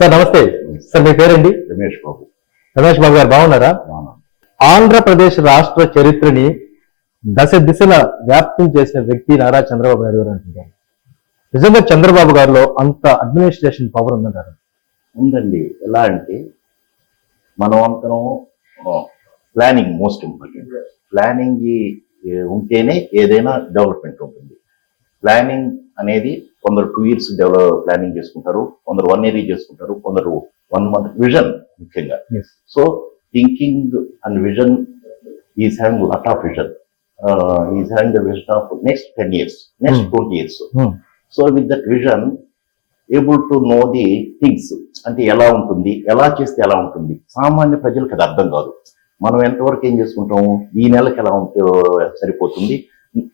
Sir నమస్తే. Sir మీ పేరండి? రమేష్ బాబు. రమేష్ బాబు గారు బాగున్నారా. ఆంధ్రప్రదేశ్ రాష్ట్ర చరిత్రని దశ దిశల వ్యాప్తం చేసిన వ్యక్తి నారా చంద్రబాబు నాయుడు గారు అంటున్నారు. నిజంగా చంద్రబాబు గారిలో అంత అడ్మినిస్ట్రేషన్ పవర్ ఉందంటారు? ఉందండి. ఎలా అంటే మనం అంతరం ప్లానింగ్ మోస్ట్ ఇంపార్టెంట్ ప్లానింగ్ ఉంటేనే ఏదైనా డెవలప్మెంట్ ఉంటుంది. ప్లానింగ్ అనేది కొందరు టూ ఇయర్స్ డెవలప్ ప్లానింగ్ చేసుకుంటారు కొందరు వన్ ఇయర్ చేసుకుంటారు కొందరు వన్ మంత్ విజన్ ముఖ్యంగా. So thinking and vision is hang lot of vision is hang the vision of next ten years next. Twenty years so with that vision able to know the things అంటే ఎలా ఉంటుంది ఎలా చేస్తే ఎలా ఉంటుంది. సామాన్య ప్రజలకు అది అర్థం కాదు. మనం ఎంతవరకు ఏం చేసుకుంటాము? ఈ నెలకి ఎలా ఉంటే సరిపోతుంది?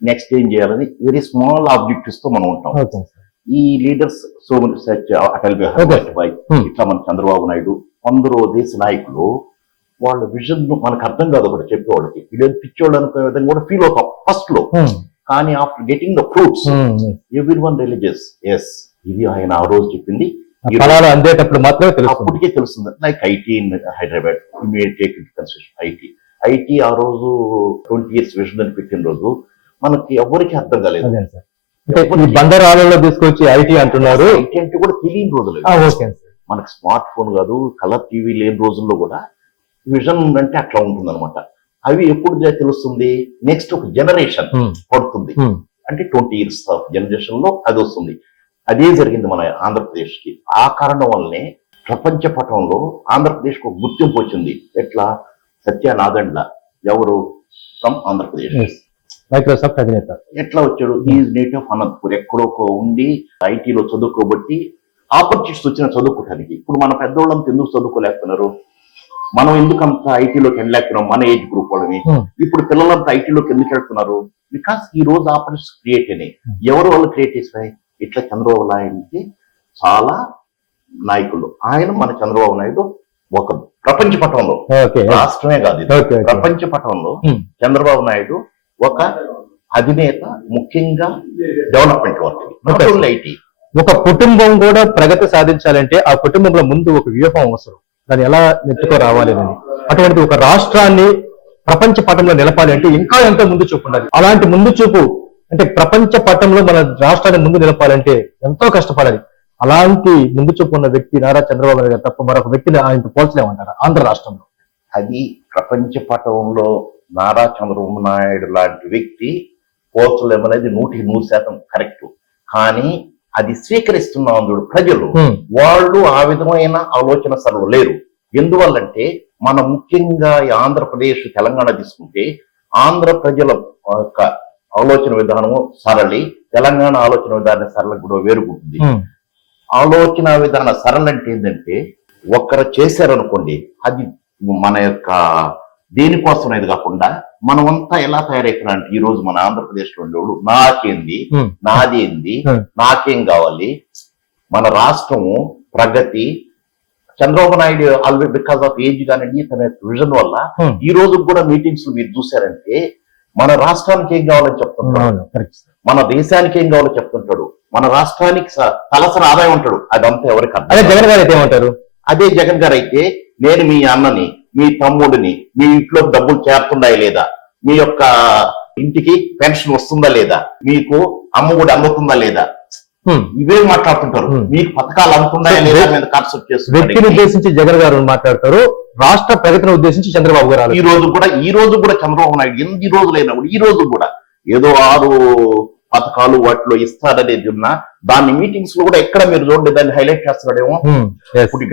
నెక్స్ట్ ఏం చేయాలని వెరీ స్మాల్ ఆబ్జెక్టివ్స్తో మనం ఉంటాం. ఈ leaders so such Atal Bihari. Vajpayee. ఇట్లా మన చంద్రబాబు నాయుడు కొందరు దేశ నాయకులు వాళ్ళ విజన్ మనకు అర్థం కాదు ఒకటి చెప్పేవాళ్ళకి. వీళ్ళు పిచ్చోళ్ళు అనుకునే విధంగా కూడా ఫీల్ అవుతాం ఫస్ట్లో. కానీ after getting the fruits every one religious yes ఇది ఆయన ఆ రోజు చెప్పింది. అందేటప్పుడు మాత్రమే తెలుస్తుంది. అప్పటికే తెలుస్తుంది. Like IT in Hyderabad take IT IT ఆ రోజు ట్వంటీ ఇయర్స్ విజన్ అని పెట్టిన రోజు మనకి ఎవరికి అర్థం కాలేదు. బందరాలలో తీసుకొచ్చి ఐటీ అంటున్నారు. ఐటీ అంటే కూడా తెలియని రోజులు మనకి స్మార్ట్ ఫోన్ కాదు కలర్ టీవీ లేని రోజుల్లో కూడా విజన్ అంటే అట్లా ఉంటుంది అనమాట అవి ఎప్పుడు తెలుస్తుంది? నెక్స్ట్ ఒక జనరేషన్ Hmm. పడుతుంది. Hmm. అంటే ట్వంటీ ఇయర్స్ ఆఫ్ జనరేషన్లో అది వస్తుంది. అదే జరిగింది మన ఆంధ్రప్రదేశ్కి ఆ కారణం వల్లనే ప్రపంచ పటంలో ఆంధ్రప్రదేశ్ ఒక గుర్తింపు వచ్చింది. ఎట్లా? సత్య నాదండ్ల ఎవరు? ఫ్రమ్ ఆంధ్రప్రదేశ్. మైక్రోసాఫ్ట్ అధినేత. ఎట్లా వచ్చాడు? ఈజ్ నేటివ్ అనంతపూర్ ఎక్కడో ఉండి ఐటీలో చదువుకోబట్టి ఆపర్చునిటీస్ వచ్చిన చదువుకోవడానికి ఇప్పుడు మన పెద్దోళ్ళంతా ఎందుకు చదువుకోలేకపోతున్నారు? మనం ఎందుకు అంత ఐటీలోకి వెళ్ళలేకపోయినాం? మన ఏజ్ గ్రూప్ వాళ్ళని. Hmm. ఇప్పుడు పిల్లలంతా ఐటీలోకి ఎందుకు వెళ్తున్నారు? బికాస్ ఈ రోజు ఆపర్చునిటీస్ క్రియేట్ అయినాయి. ఎవరు వాళ్ళు క్రియేట్ చేసినాయి ఇట్లా చంద్రబాబు నాయుడుకి చాలా నాయకులు. ఆయన మన చంద్రబాబు నాయుడు ఒక ప్రపంచ పటంలో. రాష్ట్రమే కాదు ప్రపంచ పటంలో Hmm. చంద్రబాబు నాయుడు ఒక అధినేత ముఖ్యంగా డెవలప్మెంట్ వర్క్. ఐటీ ఒక కుటుంబం కూడా ప్రగతి సాధించాలంటే ఆ కుటుంబంలో ముందు ఒక వ్యూహం అవసరం. దాన్ని ఎలా నెట్టుకో రావాలి అని అటువంటి ఒక రాష్ట్రాన్ని ప్రపంచ పటంలో నిలపాలి అంటే ఇంకా ఎంతో ముందు చూపు ఉండాలి. అలాంటి ముందు చూపు అంటే ప్రపంచ పటంలో మన రాష్ట్రాన్ని ముందు నిలపాలంటే ఎంతో కష్టపడాలి. అలాంటి ముందు చూపు ఉన్న వ్యక్తి నారా చంద్రబాబు నాయుడు గారు తప్ప మరొక వ్యక్తిని ఆయనతో పోల్చలేమంటారా? ఆంధ్ర రాష్ట్రంలో. అది ప్రపంచ పటంలో నారా చంద్రబాబు నాయుడు లాంటి వ్యక్తి పోల్చలేమనేది నూటికి నూరు శాతం కరెక్ట్. కానీ అది స్వీకరిస్తున్న చూడు ప్రజలు. వాళ్ళు ఆ విధమైన ఆలోచన సరళు లేరు. ఎందువల్లంటే మన ముఖ్యంగా ఈ ఆంధ్రప్రదేశ్ తెలంగాణ తీసుకుంటే ఆంధ్ర ప్రజల యొక్క ఆలోచన విధానము సరళి తెలంగాణ ఆలోచన విధానం సరళ కూడా వేరుగుంటుంది ఆలోచన విధాన సరళ అంటే ఏంటంటే ఒక్కరు చేశారనుకోండి అది మన యొక్క దేనికోసం అనేది కాకుండా మనమంతా ఎలా తయారైపోయినా అంటే ఈ రోజు మన ఆంధ్రప్రదేశ్లో ఉండేవాళ్ళు నాకేంది. నాదేంది. నాకేం కావాలి మన రాష్ట్రము ప్రగతి Chandrababu Naidu already because of age కానివ్వండి తన విజన్ వల్ల. ఈ రోజు కూడా మీటింగ్స్ మీరు చూసారంటే మన రాష్ట్రానికి ఏం కావాలని చెప్తుంటాడు మన దేశానికి ఏం కావాలో చెప్తుంటాడు మన రాష్ట్రానికి తలసరి ఆదాయం ఉంటాడు అదంతా ఎవరికి అదే. జగన్ గారు అయితే ఏమంటారు అదే జగన్ గారు అయితే నేను మీ అన్నని మీ తమ్ముడిని మీ ఇంట్లో డబ్బులు చేరుతున్నాయా లేదా? మీ యొక్క ఇంటికి పెన్షన్ వస్తుందా లేదా? మీకు అమ్మఒడి అందుతుందా లేదా. ఇవే మాట్లాడుతుంటారు. మీకు పథకాలు అందుతున్నాయా లేదా మీద కాన్సెప్ట్ వ్యక్తిని చేస్తున్నారు ఉద్దేశించి జగన్ గారు మాట్లాడతారు. రాష్ట్ర ప్రగతిని ఉద్దేశించి చంద్రబాబు గారు ఈ. రోజు కూడా ఈ రోజు కూడా చంద్రబాబు నాయుడు ఎన్ని రోజులైనా కూడా ఈ రోజు కూడా ఏదో ఆరు పథకాలు వాటిలో ఇస్తారనేది ఉన్నా దాన్ని మీటింగ్స్లో కూడా ఎక్కడ మీరు చూడండి దాన్ని హైలైట్ చేస్తున్నాడేమో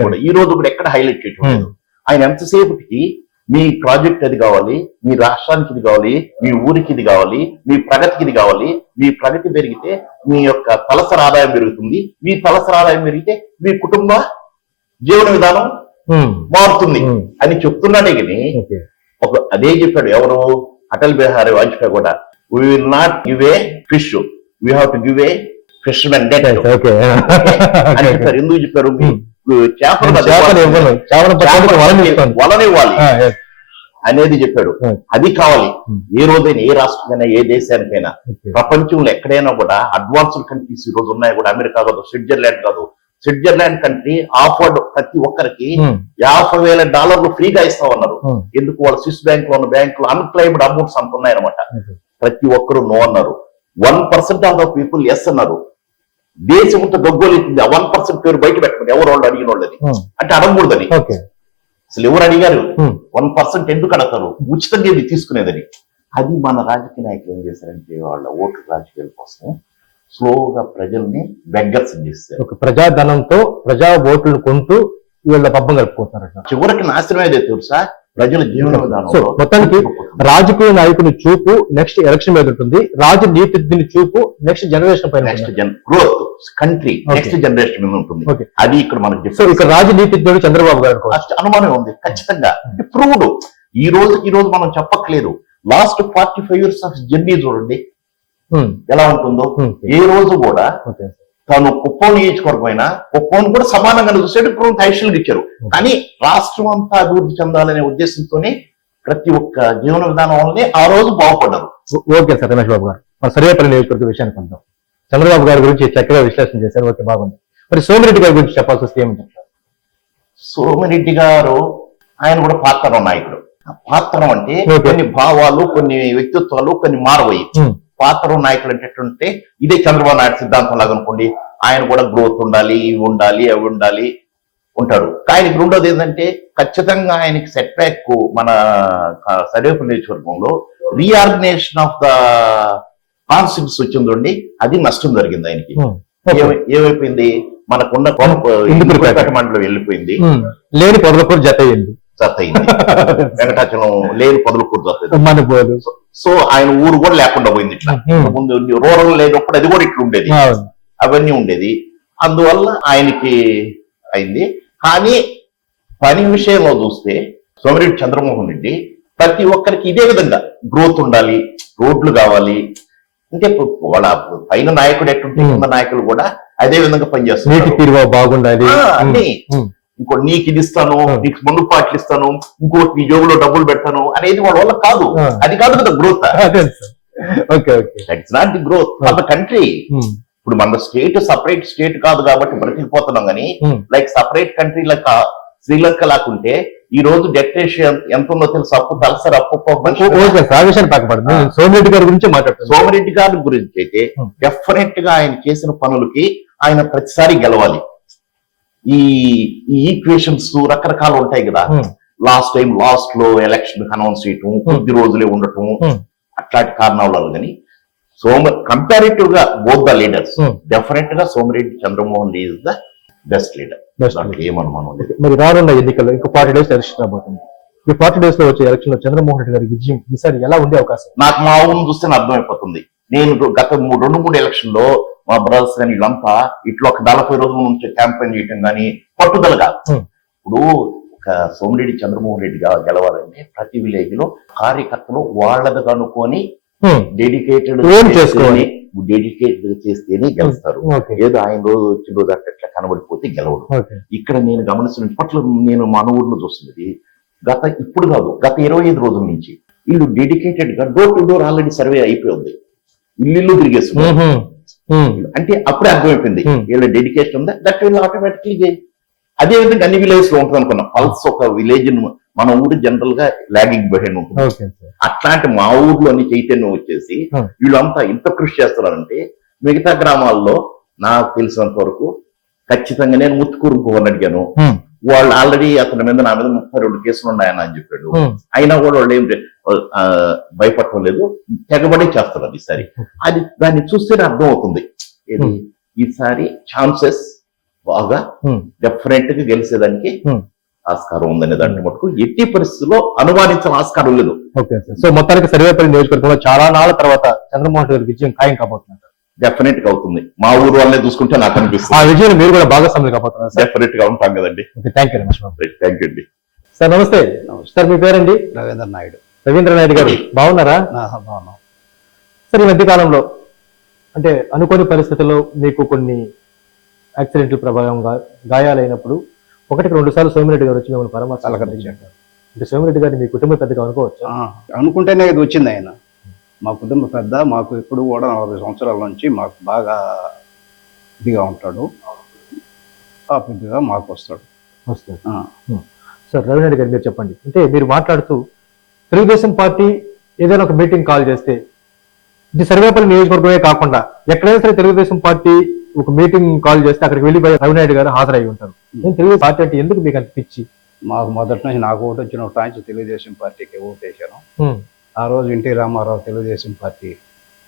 కూడా ఈ రోజు కూడా ఎక్కడ హైలైట్ చేయటం లేదు. Hmm. ఆయన ఎంతసేపటికి మీ ప్రాజెక్ట్ అది కావాలి మీ రాష్ట్రానికి ఇది కావాలి మీ ఊరికి ఇది కావాలి మీ ప్రగతికి ఇది కావాలి మీ ప్రగతి పెరిగితే మీ యొక్క తలసరి ఆదాయం పెరుగుతుంది మీ తలసరి ఆదాయం పెరిగితే మీ కుటుంబ జీవన విధానం. మారుతుంది. అని చెప్తున్నాడే కానీ. ఒక అదే చెప్పాడు ఎవరు అటల్ బిహారీ వాజ్పేయి కూడా we will not give a fish we have to give a fish men debt. అని చెప్పారు ఎందుకు చెప్పారు చేపలు ఇవ్వను. చేపలు వలనివ్వాలి. అనేది చెప్పాడు. Hmm. అది కావాలి. Hmm. ఏ రోజైనా ఏ రాష్ట్రమైనా ఏ దేశానికైనా. ప్రపంచంలో ఎక్కడైనా కూడా అడ్వాన్స్డ్ కంట్రీస్ ఈ రోజు ఉన్నాయి కూడా. అమెరికా కాదు స్విట్జర్లాండ్ కాదు. స్విట్జర్లాండ్ కంట్రీ ఆఫర్డ్ ప్రతి ఒక్కరికి ఉమ్, యాభై వేల డాలర్లు ఫ్రీగా ఇస్తా ఉన్నారు ఎందుకు? వాళ్ళ స్విస్ బ్యాంక్లో ఉన్న బ్యాంకులు అన్క్లైమ్డ్ అమౌంట్స్ అంత ఉన్నాయన్నమాట. ప్రతి ఒక్కరు నో అన్నారు. One percent of the people yes అన్నారు. దేశం అంతా గొగ్గోలెత్తింది. ఆ వన్ పర్సెంట్ పేరు బయట పెట్టండి ఎవరు వాళ్ళు అడిగిన వాళ్ళని? అంటే అడగకూడదని. అసలు ఎవరు అడిగారు? వన్ పర్సెంట్ ఎందుకు అడగతారు? ఉచితంగా ఇది తీసుకునేదని. అది మన రాజకీయ నాయకులు ఏం చేశారంటే వాళ్ళ ఓట్ల రాజకీయాల కోసం స్లోగా ప్రజల్ని బెగ్గర్స్ చేస్తారు ఒక ప్రజాధనంతో ప్రజా ఓట్లను కొంటూ వీళ్ళ పబ్బం గడుపుకుంటున్నారు చివరికి నాశనం అయ్యేదే తెలుసా? ప్రజల జీవన విధానం. సో మొత్తానికి రాజకీయ నాయకుని చూపు నెక్స్ట్ ఎలక్షన్ మీద ఉంటుంది. రాజు నీతిని చూపు నెక్స్ట్ జనరేషన్ పైన next. Gen growth country. Next generation మీద ఉంటుంది. అది ఇక్కడ మనకి సో ఇక్కడ రాజనీతిజ్ఞుడు చంద్రబాబు గారు. అనుమానం ఉంది ఖచ్చితంగా. ప్రూవ్డ్ ఈ రోజు ఈ రోజు మనం చెప్పట్లేదు last forty five years of journey చూడండి. ఉమ్, ఎలా ఉంటుందో? ఉమ్, ఏ రోజు కూడా. తను కుప్పం నియోజకవర్గం అయినా కుప్పం కూడా సమానంగా చూసాడు ఇప్పుడు తహసీల్కి ఇచ్చారు. కానీ రాష్ట్రం అంతా అభివృద్ధి చెందాలనే ఉద్దేశంతోనే ప్రతి ఒక్క జీవన విధానం వల్లనే ఆ రోజు బాగుపడ్డారు. ఓకే సార్ రమేష్ బాబు గారు. మన సర్వేపల్లి నియోజకవర్గ విషయానికి వద్దాం. చంద్రబాబు గారి గురించి చక్కగా విశ్లేషణ చేశారు. ఓకే బాగుంది. మరి సోమిరెడ్డి గారి గురించి చెప్పాల్సి వస్తే ఏమి చెప్తారు సోమిరెడ్డి గారు ఆయన కూడా పాత్ర నాయకుడు. ఆ పాత్రం అంటే. కొన్ని భావాలు కొన్ని వ్యక్తిత్వాలు కొన్ని మారవయి ఉమ్, పాత్ర నాయకులు అంటే ఇదే చంద్రబాబు నాయుడు సిద్ధాంతం లాగా అనుకోండి ఆయన కూడా గ్రోత్ ఉండాలి ఇవి ఉండాలి అవి ఉండాలి ఉంటాడు. ఆయనకి రెండోది ఏంటంటే ఖచ్చితంగా ఆయనకి సెట్ బ్యాక్ మన సర్వేపల్లి నియోజకవర్గంలో రీఆర్గనైజేషన్ ఆఫ్ ద కాన్స్టిట్యూన్స్ వచ్చిందండి అది నష్టం జరిగింది ఆయనకి. ఏమై- ఏమైపోయింది? మనకున్న. మండలం వెళ్ళిపోయింది. ఉమ్, లేని పొదలకూరు జత అయ్యింది జత అయింది వెంకటాచలం లేని పొదలకూరు జత అయింది. మన పోదు సో ఆయన ఊరు కూడా లేకుండా పోయింది ఇట్లా. ముందు రూరల్ లేనప్పుడు అది కూడా ఇట్లా ఉండేది అవును. అవన్నీ ఉండేది. అందువల్ల ఆయనకి అయింది. కానీ పని విషయంలో చూస్తే సోమిరెడ్డి చంద్రమోహన్ రెడ్డి ప్రతి ఒక్కరికి ఇదే విధంగా గ్రోత్ ఉండాలి రోడ్లు కావాలి. అంటే వాళ్ళ పైన నాయకుడు ఎట్టుంటే. కింద నాయకులు కూడా అదే విధంగా తీరువ బాగుండాలి. ఇంకో నీకు ఇది ఇస్తాను. నీకు ముందు పాటలు ఇస్తాను ఇంకోటి నీ జోబులో డబ్బులు పెడతాను అనేది వాళ్ళ వల్ల కాదు. అది కాదు కదా growth. Okay okay. That's not the growth of the country ఇప్పుడు మన స్టేట్ సపరేట్ స్టేట్ కాదు కాబట్టి బ్రతికిపోతున్నాం కానీ లైక్ సపరేట్ కంట్రీ లెక్క శ్రీలంక లాకుంటే ఈ రోజు రేషియో ఎంత ఉందో తెలుసు? అప్పు తలసరి అప్పు సోమిరెడ్డి గారి గురించి మాట్లాడుతున్నాను సోమిరెడ్డి గారి గురించి అయితే. డెఫినెట్గా ఆయన చేసిన పనులకి ఆయన ప్రతిసారి గెలవాలి. ఈ ఈక్వేషన్స్ రకరకాలు ఉంటాయి కదా. లాస్ట్ టైం లాస్ట్లో ఎలక్షన్ అనౌన్స్ చేయటం కొద్ది రోజులే ఉండటం. అట్లాంటి కారణాల కానీ సోమ కంపారిటివ్గా బోత్ ద లీడర్స్. డెఫినెట్గా Somireddy Chandramohan is the best leader ఏమనుమానం లేదు. మరి రానున్న ఎన్నికల్లో ఇంకా ఫార్టీ డేస్ ఎలక్షన్ రాబోతుంది ఈ ఫార్టీ డేస్లో వచ్చే ఎలక్షన్లో చంద్రమోహన్ రెడ్డి గారి విజయం ఈసారి ఎలా ఉండే అవకాశం? నాకు మా ఊరిని చూస్తేనే అర్థమైపోతుంది. నేను గత రెండు మూడు ఎలక్షన్లో మా బ్రదర్స్ కానీ వీళ్ళంతా ఇట్లా ఒక నలభై రోజుల నుంచి క్యాంపెయిన్ చేయటం కానీ పట్టుదలగా. Hmm. ఇప్పుడు ఒక సోమిరెడ్డి చంద్రమోహన్ రెడ్డి గెలవాలంటే ప్రతి విలేజ్లో కార్యకర్తలు వాళ్ళది కనుక్కొని డెడికేటెడ్ ఏం చేసుకోవాలి? డెడికేటెడ్ చేస్తేనే గెలుస్తారు. ఓకే ఏదో ఆయన రోజు వచ్చిన రోజు అట్లా కనబడిపోతే గెలవడు. ఇక్కడ నేను గమనిస్తున్న పట్ల నేను మన ఊర్లో చూస్తున్నది గత ఇప్పుడు కాదు గత ఇరవై ఐదు రోజుల నుంచి వీళ్ళు డెడికేటెడ్గా door to door already survey అయిపోయింది. ఇల్లు తిరిగేస్తున్నారు. ఉమ్, అంటే అప్పుడే అర్థమైపోయింది. Hmm. వీళ్ళ డెడికేషన్ ఉందా? దట్ వీళ్ళు ఆటోమేటిక్లీ అదే విధంగా అన్ని విలేజ్లో ఉంటుంది అనుకున్నాం. పల్స్ ఒక విలేజ్ మన ఊరు జనరల్గా లాగింగ్ బిహైండ్ ఉంటుంది. అట్లాంటి మా ఊర్లోని చైతన్యం వచ్చేసి Hmm. వీళ్ళంతా ఇంత కృషి చేస్తున్నారంటే మిగతా గ్రామాల్లో నాకు తెలిసినంత వరకు ఖచ్చితంగా నేను ముత్తుకూరు భువన్ అడిగాను. వాళ్ళు ఆల్రెడీ అతని మీద నా మీద ముప్పై రెండు కేసులు ఉన్నాయని అని చెప్పాడు. ఉమ్, అయినా కూడా వాళ్ళు ఏం ఆ, భయపడటం లేదు తెగబడి చేస్తున్నారు ఈసారి. అది దాన్ని చూస్తేనే అర్థం అవుతుంది Hmm. ఈసారి ఛాన్సెస్ బాగా డెఫినెట్గా గెలిచేదానికి Hmm. ఆస్కారం ఉందనే దాంట్లో మటుకు ఎట్టి పరిస్థితుల్లో అనుమానించిన ఆస్కారం లేదు. సో మొత్తానికి సర్వేపల్లి నియోజకవర్గంలో చాలా నాళ్ళ తర్వాత చంద్రమోహన్ రెడ్డి గారి విజయం ఖాయం కాబోతున్నారు. డెఫినెట్గా అవుతుంది. మా ఊరు వాళ్ళే చూసుకుంటే నాకు ఆ అనిపిస్తుంది విజయం మీరు కూడా భాగస్వాములు కాబోతున్నారు సార్. డెఫినెట్గా ఉంటాం కదండి. Okay thank you thank you అండి. సార్ నమస్తే. సార్ మీ పేరండి? రవీంద్ర నాయుడు. రవీంద్ర నాయుడు గారు. బాగున్నారా? నా భవనం సార్ ఈ మధ్య కాలంలో అంటే అనుకోని పరిస్థితుల్లో మీకు కొన్ని యాక్సిడెంట్ల ప్రభావంగా గాయాలైనప్పుడు ఒకటికి రెండు సార్లు సోమిరెడ్డి గారు వచ్చి మిమ్మల్ని పలకరించారు. అంటే సోమిరెడ్డి గారిని మీ కుటుంబ పెద్దగా అనుకోవచ్చు? ఆ, అనుకుంటేనే ఇది వచ్చింది ఆయన. మా కుటుంబ పెద్ద మాకు ఇప్పుడు కూడా నలభై సంవత్సరాల నుంచి మాకు బాగా ఇదిగా ఉంటాడు. అభ్యర్థిగా మాకు వస్తాడు. వస్తుంది ఆ, సార్ రవినాయుడు గారు మీరు చెప్పండి. అంటే మీరు మాట్లాడుతూ తెలుగుదేశం పార్టీ ఏదైనా ఒక మీటింగ్ కాల్ చేస్తే ఇది సర్వేపల్లి నియోజకవర్గమే కాకుండా ఎక్కడైనా సరే తెలుగుదేశం పార్టీ ఒక మీటింగ్ కాల్ చేస్తే అక్కడికి వెళ్ళి రవినాయుడు గారు హాజరై ఉంటారు. నేను తెలుగుదేశం పార్టీ అంటే ఎందుకు మీకు అనిపించి మాకు మొదటి నుంచి నాకు ఓటు వచ్చిన నుంచి తెలుగుదేశం పార్టీకి ఓటేశాను ఆ రోజు ఎన్టీ రామారావు తెలుగుదేశం పార్టీ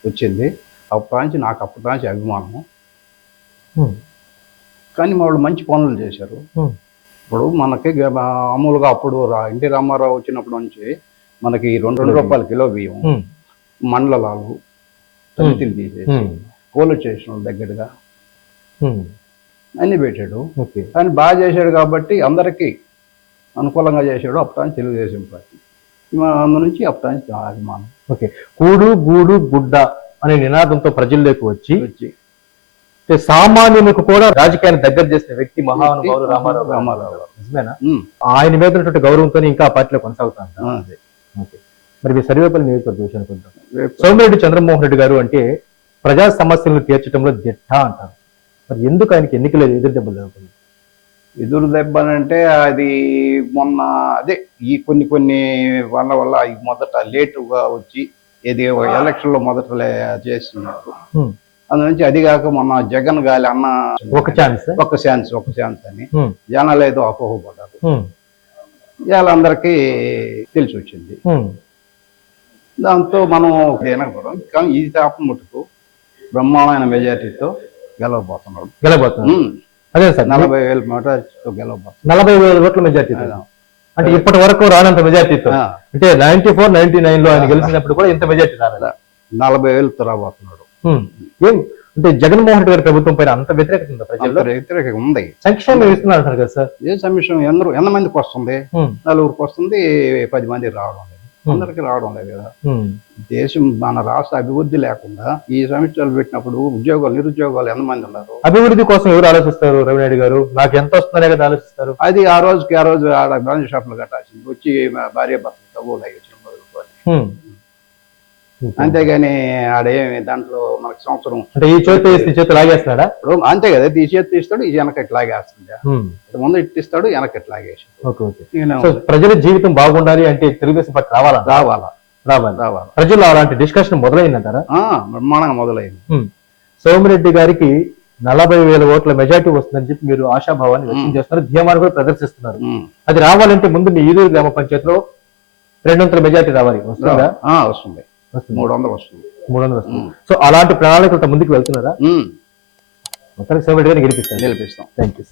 వచ్చింది. అప్పటి నుంచి నాకు అప్పటి నుంచి అభిమానం కానీ వాళ్ళు మంచి పనులు చేశారు. ఇప్పుడు మనకి మామూలుగా అప్పుడు రా- ఎన్టీ రామారావు వచ్చినప్పటి నుంచి మనకి రెండు రెండు రూపాయల కిలో బియ్యం మండలాలు సమితిలు తీసేసి పోలీస్ స్టేషన్ దగ్గరగా అన్ని పెట్టాడు. కానీ బాగా చేశాడు కాబట్టి అందరికీ అనుకూలంగా చేశాడు అప్పటి నుంచి తెలుగుదేశం పార్టీ. అందు నుంచి అప్పటి నుంచి నా అభిమానం. ఓకే. కూడు గూడు గుడ్డ అనే నినాదంతో ప్రజల్లోకి వచ్చి వచ్చి. సామాన్యులకు కూడా రాజకీయాన్ని దగ్గర చేసిన వ్యక్తి మహానుభావులు రామారావు. రామారావు. నిజమేనా? ఆయన మీద ఉన్నటువంటి గౌరవంతో ఇంకా ఆ పార్టీలో కొనసాగుతాను. ఓకే. మరి మీ సర్వేపల్లి నియోజకవర్గ విషయానికి రేపు సోమిరెడ్డి చంద్రమోహన్ రెడ్డి గారు అంటే ప్రజా సమస్యలను తీర్చడంలో దిట్ట అంటారు. మరి ఎందుకు ఆయనకి ఎన్నికలు ఎదురు దెబ్బలు ఎదురు దెబ్బ అంటే అది మొన్న అదే ఈ కొన్ని కొన్ని వాళ్ళ వల్ల ఈ మొదట లేటుగా వచ్చి ఏది ఎలక్షన్లో మొదట చేస్తున్నారు. హ్మ్. అందు కాక మొన్న జగన్ గాలి అన్న ఒక ఛాన్స్. ఒక ఛాన్స్ ఒక ఛాన్స్ అని జనాలు ఏదో అపోహపడ్డారు. వాళ్ళందరికీ తెలిసి వచ్చింది దాంతో మనం వినకూడదు. కానీ ఈ తాపం మటుకు బ్రహ్మాండమైన మెజార్టీతో గెలవబోతున్నాడు. గెలబోతున్నారు ఉమ్, అదే సార్. నలభై వేల మెజార్టీతో గెలవబోతున్నాడు నలభై వేల ఓట్ల మెజార్టీతో. అంటే ఇప్పటి వరకు రానంత మెజార్టీతో. అంటే నైన్టీ ఫోర్ నైన్టీ నైన్లో ఆయన గెలిచినప్పుడు కూడా ఇంత మెజార్టీ రాలేదు. నలభై వేలతో రాబోతున్నాడు. ఏం? అంటే జగన్మోహన్ రెడ్డి గారి ప్రభుత్వం పైన అంత వ్యతిరేకత ఉందా ప్రజల్లో? వ్యతిరేకత ఉంది. సంక్షేమం ఇస్తున్నారు కదా సార్. ఏ సమస్య ఎందరూ ఎంతమందికి వస్తుంది. నలుగురికి వస్తుంది పది మందికి రావడం. అందరికి రావడం లేదు కదా. దేశం మన రాష్ట్ర అభివృద్ధి లేకుండా ఈ సమస్యలు పెట్టినప్పుడు ఉద్యోగాలు నిరుద్యోగాలు ఎంతమంది ఉన్నారు? అభివృద్ధి కోసం ఎవరు ఆలోచిస్తారు రవినాయుడు గారు? నాకు ఎంత వస్తుందనే కదా ఆలోచిస్తారు. అది ఆ రోజుకి ఆ రోజు ఆడ బ్రాంచ్ షాపులు కట్టాల్సింది. వచ్చి భార్య భర్త హ్మ్. అంతేగాని ఆడేమి దాంట్లో మనకి సంవత్సరం అంటే ఈ చేతి ఈ చేతి లాగేస్తున్నాడా? ఇప్పుడు అంతే కదా ఈ చేతి తీస్తాడు ఈ వెనక ఇట్లాగేస్తుంది హ్మ్. ఇటు ముందు ఇటు తీస్తాడు వెనక ఇట్లాగేసి ఓకే ఓకే. సో ప్రజల జీవితం బాగుండాలి అంటే తెలుగుదేశం పార్టీ రావాలా? రావాలా. రావాలి. రావాలా. ప్రజల్లో అలాంటి డిస్కషన్ మొదలైందంటారా? ఆ, బ్రహ్మాండంగా మొదలైంది. సోమిరెడ్డి గారికి నలభై వేల ఓట్ల మెజార్టీ వస్తుందని చెప్పి మీరు ఆశాభావాన్ని వ్యక్తం చేస్తున్నారు ధీమాన్ని కూడా ప్రదర్శిస్తున్నారు. అది రావాలంటే ముందు మీ ఈదూరు గ్రామ పంచాయతీలో రెండు వందల మెజార్టీ రావాలి. వస్తుంది? వస్తుంది. మూడు వందలు వస్తుంది. మూడు వందలు వస్తుంది. సో అలాంటి ప్రణాళికలతో ముందుకు వెళ్తున్నారా. మొత్తానికి గారిని గెలిపిస్తాను గెలిపిస్తాం. Thank you